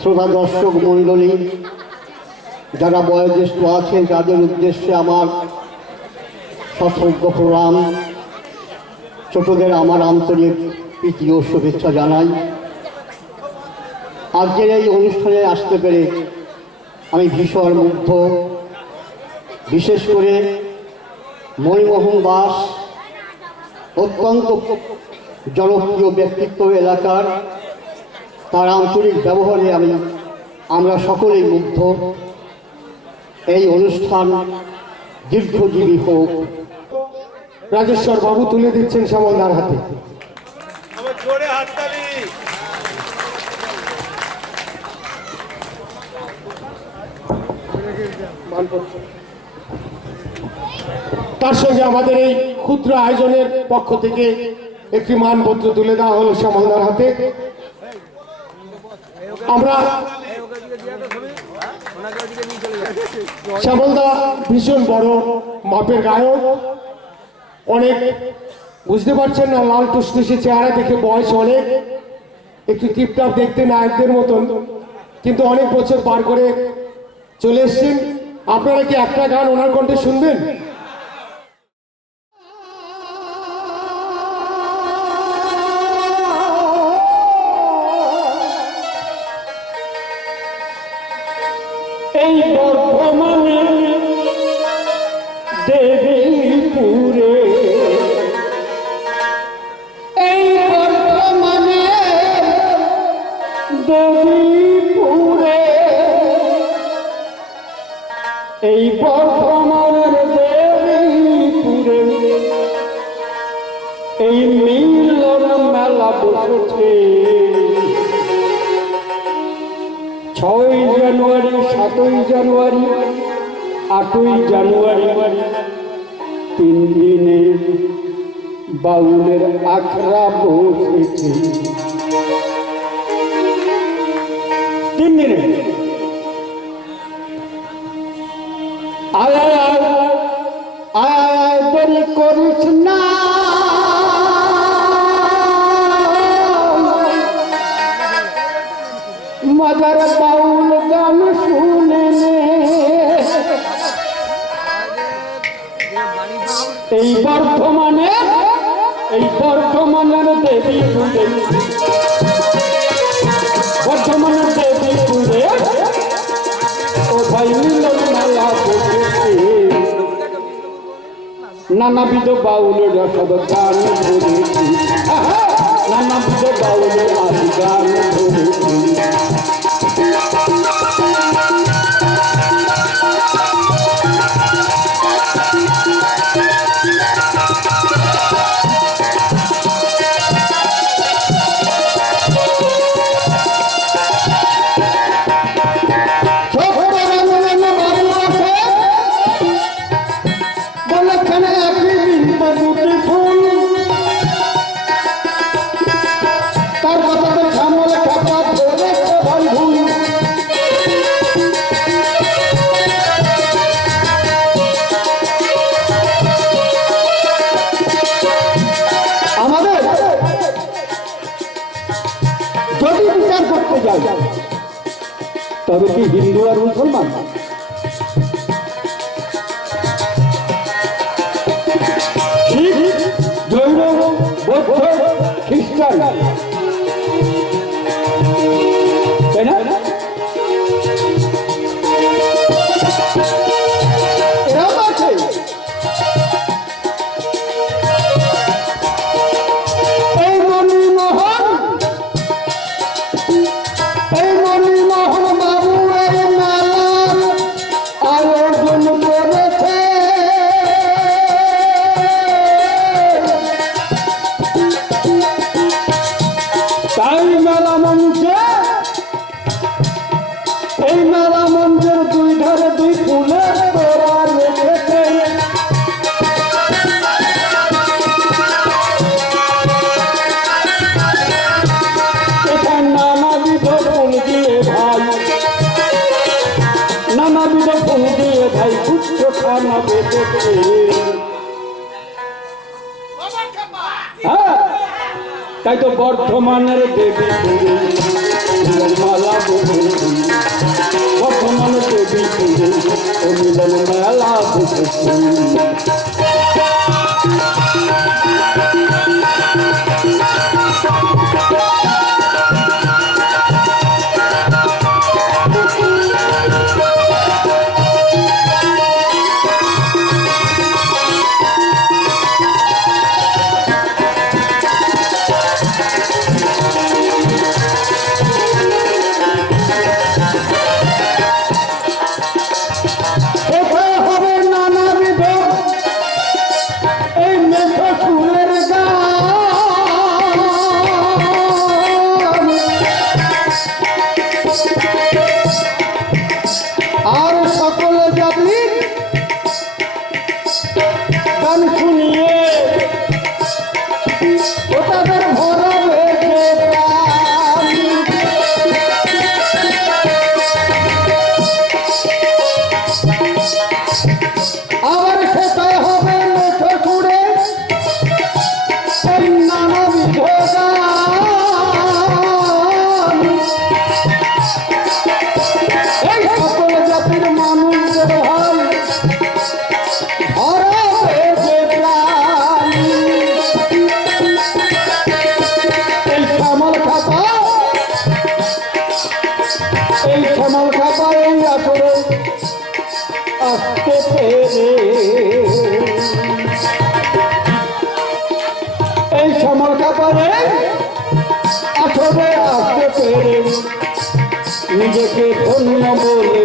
শ্রোতা দর্শক মণ্ডলী যারা বয়োজ্যেষ্ঠ আছেন তাদের উদ্দেশ্যে আমার সশ্রদ্ধ প্রণাম, ছোটদের আমার আন্তরিক প্রীতি ও শুভেচ্ছা জানাই। আজকের এই অনুষ্ঠানে আসতে পেরে আমি ভীষণ মুগ্ধ। বিশেষ করে মণিমোহন দাস অত্যন্ত জনপ্রিয় ব্যক্তিত্ব এলাকার, তার আন্তরিক ব্যবহারে আমরা সকলেই মুগ্ধ। এই অনুষ্ঠান দীর্ঘজীবী হোক। রাজেশ্বর বাবু তুলে দিচ্ছেন শ্যামলদার হাতে। তার সঙ্গে আমাদের এই ক্ষুদ্র আয়োজনের পক্ষ থেকে একটি মানপত্র তুলে দেওয়া হলো শ্যামলদার হাতে। আমরা শ্যামলদা ভীষণ বড় মাপের গায়ক, অনেক বুঝতে পারছেন না, লাল টুসটুসে চেহারা দেখে বয়স অনেক, একটু টিপটাপ দেখতে নায়কদের মতন, কিন্তু অনেক বছর পার করে চলে এসছেন। আপনারা কি একটা গান ওনার কণ্ঠে শুনবেন? এই বর্ধমানে দেবীপুরে, এই বর্ধমানে দেবীপুরে, এই বর্ধমানের দেবীপুরে এই মিলন মেলা বসেছে। 6 জানুয়ারি, 7 জানুয়ারি, 8 জানুয়ারি 3 দিনের বাউলের আখড়া বসেছে। 3 দিনে আয় আয় আয় আয় আয় দেরি করিস না, মজার বাউল গান শুনে নে। এই বর্ধমানের দেবীপুরে, বর্ধমানের দেবীপুরে ও ভাই মিলন মেলা বসেছে। নানাবিধ বাউলের রসদ গান ধরেছি, নানাবিধ বাউলের আদি গান ধরেছি। তবে কি হিন্দু আর মুসলমান? জৈন, বৌদ্ধ, খ্রিস্টান, তাই না? এরাও আছে। এই মণিমোহন, এই মণিমোহন বাবু এই মেলার আয়োজন করেছে। তাই মেলা মঞ্চে, এই মেলা মঞ্চের 2 ধারে 2 ফুলের তোড়া রেখেছে। এখানে নানাবিধ ফুল দিয়ে ভাই, নানাবিধ ফুল দিয়ে ভাই গুচ্ছ খানা বেঁধেছে। হ্যাঁ, তাই তো বর্ধমানের দেবীপুরে মালা বসেছে। বিপুরে ও মিলন মেলা বসেছে। কোথায় হবে নানাবিধ এই মেঘ সুরের গান, আর সকলে যাবি গান শুনিয়ে ও তাদের ভরাবে যে প্রাণ। আবার সেটাই হবে মেঠো ছুড়ে এই নানাবিধ গান, এই সকল জাতির মানুষদের ভাই ভরাবে যে প্রাণ। এই শ্যামল খাপা, এই শ্যামল খাপা এই আসরে আসতে পেরে, এই শ্যামল খাপারে আসরে আসতে পেরে নিজেকে ধন্য বলে